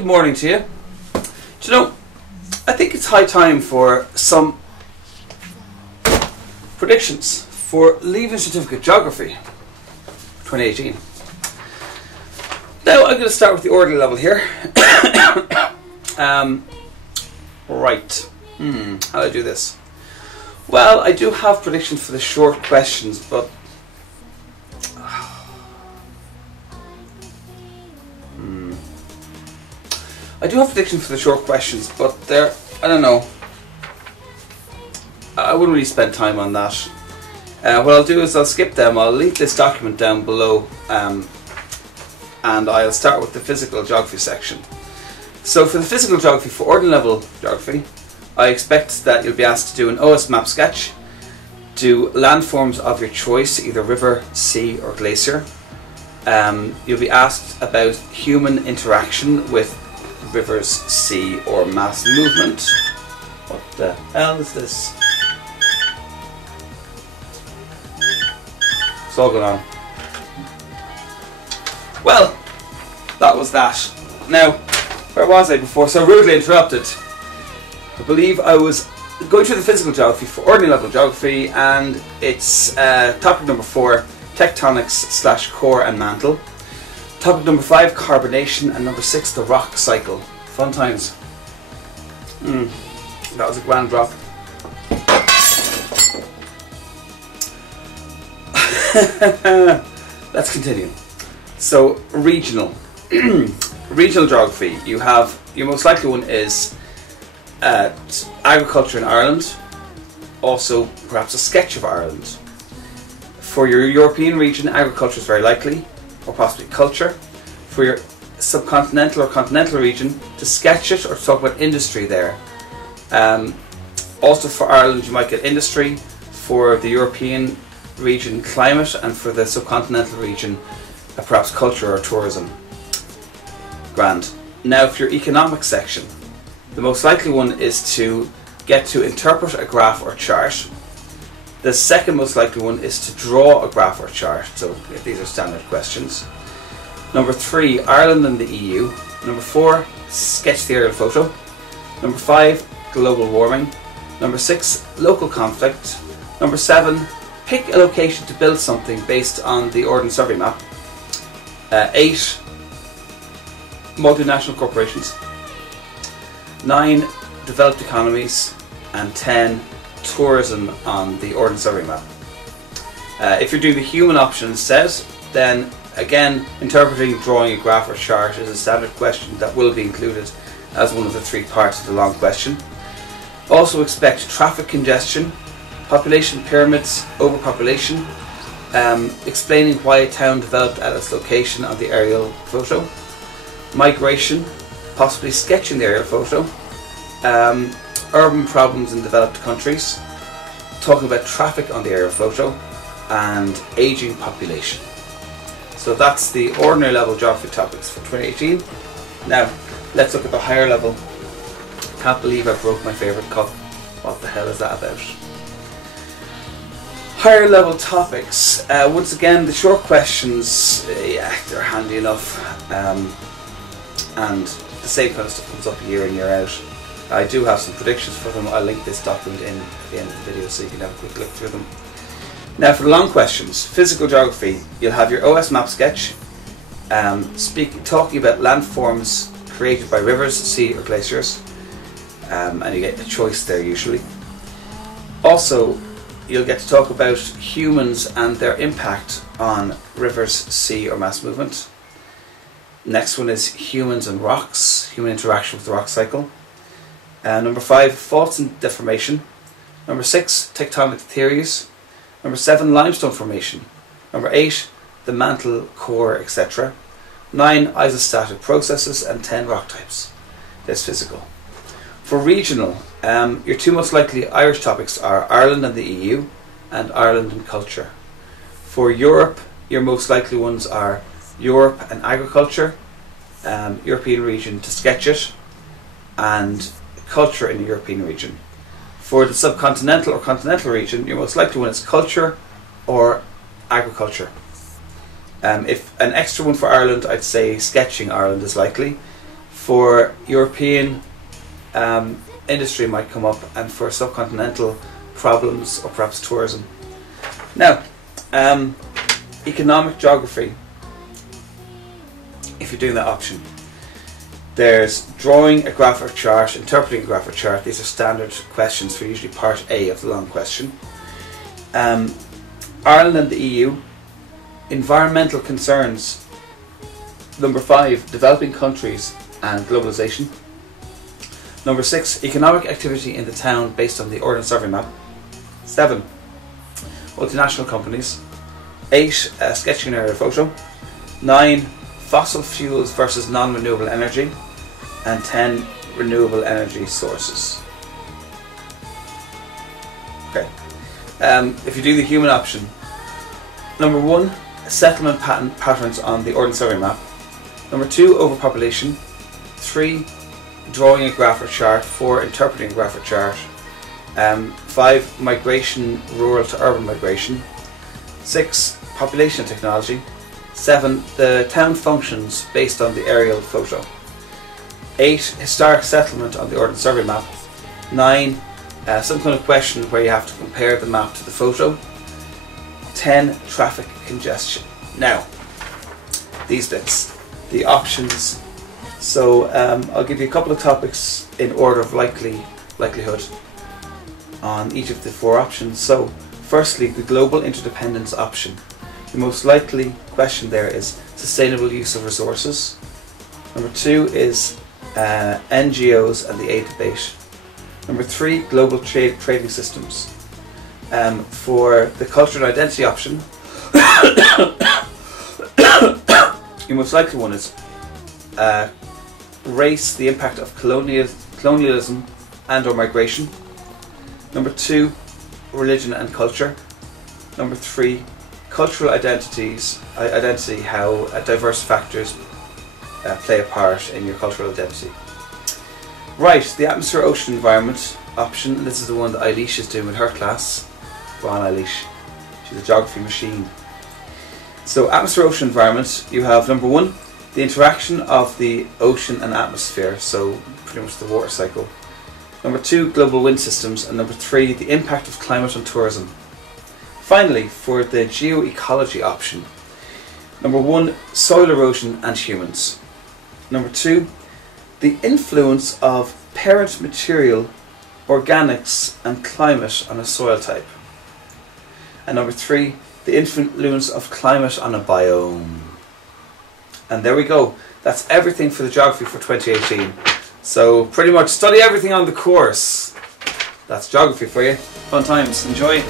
Good morning to you. Do you know, I think it's high time for some predictions for Leaving Certificate Geography 2018. Now I'm going to start with the orderly level here. Right. How do I do this? Well, I do have predictions for the short questions, but they're, I don't know. I wouldn't really spend time on that. What I'll do is I'll skip them. I'll link this document down below, and I'll start with the physical geography section. So for the physical geography, for ordinary level geography, I expect that you'll be asked to do an OS map sketch, do landforms of your choice, either river, sea or glacier. You'll be asked about human interaction with rivers, sea or mass movement. What the hell is this? What's all going on? Well, that was that. Now, where was I before? So rudely interrupted. I believe I was going through the physical geography for ordinary level geography, and it's topic number 4, tectonics / core and mantle. Topic number 5, carbonation, and number 6, the rock cycle. Fun times. That was a grand drop. Let's continue. So regional. Regional geography. You have, your most likely one is agriculture in Ireland. Also perhaps a sketch of Ireland. For your European region, agriculture is very likely, or possibly culture. For your subcontinental or continental region, to sketch it or to talk about industry there. Also for Ireland you might get industry, for the European region climate, and for the subcontinental region perhaps culture or tourism. Grand. Now for your economic section, the most likely one is to get to interpret a graph or chart. The second most likely one is to draw a graph or chart, so these are standard questions. Number 3, Ireland and the EU. Number 4, sketch the aerial photo. Number 5, global warming. Number 6, local conflict. Number 7, pick a location to build something based on the Ordnance Survey map. 8, multinational corporations. 9, developed economies. And 10, tourism on the Ordnance Survey map. If you're doing the human option instead, then again, interpreting, drawing a graph or chart is a standard question that will be included as one of the 3 parts of the long question. Also expect traffic congestion, population pyramids, overpopulation, explaining why a town developed at its location on the aerial photo, migration, possibly sketching the aerial photo, urban problems in developed countries, talking about traffic on the aerial photo, and ageing population. So that's the ordinary level geography topics for 2018. Now, let's look at the higher level. Can't believe I broke my favourite cup. What the hell is that about? Higher level topics. Once again, the short questions, yeah, they're handy enough. And the same kind of stuff comes up year in, year out. I do have some predictions for them. I'll link this document in at the end of the video so you can have a quick look through them. Now for the long questions, physical geography, you'll have your OS map sketch, talking about landforms created by rivers, sea or glaciers, and you get a choice there usually. Also, you'll get to talk about humans and their impact on rivers, sea or mass movement. Next one is humans and rocks, human interaction with the rock cycle. Number 5, faults and deformation. Number 6, tectonic theories. Number 7, limestone formation. Number 8, the mantle, core, etc. 9, isostatic processes, and 10, rock types. That's physical. For regional, your 2 most likely Irish topics are Ireland and the EU, and Ireland and culture. For Europe, your most likely ones are Europe and agriculture, European region to sketch it, and culture in the European region. For the subcontinental or continental region, your most likely one is culture or agriculture. If an extra one for Ireland, I'd say sketching Ireland is likely. For European industry might come up, and for subcontinental problems or perhaps tourism. Now, economic geography, if you're doing that option, there's drawing a graph or chart, interpreting a graph or chart. These are standard questions for usually part A of the long question. Ireland and the EU, environmental concerns. Number 5, developing countries and globalization. Number 6, economic activity in the town based on the Ordnance Survey map. 7, multinational companies. 8, sketching an area photo. 9, fossil fuels versus non-renewable energy. And 10, renewable energy sources. Okay. If you do the human option, number 1, settlement patterns on the Ordnance Survey map. Number 2, overpopulation. 3, drawing a graph or chart. 4, interpreting a graph or chart. 5, migration, rural to urban migration. 6, population and technology. 7, the town functions based on the aerial photo. 8, historic settlement on the Ordnance Survey map. 9, some kind of question where you have to compare the map to the photo. 10, traffic congestion. Now, these bits, the options. So I'll give you a couple of topics in order of likelihood on each of the 4 options. So firstly, the global interdependence option. The most likely question there is sustainable use of resources. Number 2 is NGOs and the aid debate. Number 3, global trading systems. For the culture and identity option, your most likely one is race, the impact of colonialism and or migration. Number 2, religion and culture. Number 3, cultural identity, how diverse factors play a part in your cultural identity. Right, the atmosphere, ocean, environment option, and this is the one that Eilish is doing in her class. Go on, Eilish. She's a geography machine. So atmosphere, ocean, environment, you have number 1, the interaction of the ocean and atmosphere, so pretty much the water cycle. Number 2, global wind systems, and number 3, the impact of climate on tourism. Finally, for the geoecology option, number 1, soil erosion and humans. Number 2, the influence of parent material, organics and climate on a soil type. And number 3, the influence of climate on a biome. And there we go. That's everything for the geography for 2018. So pretty much study everything on the course. That's geography for you. Fun times. Enjoy.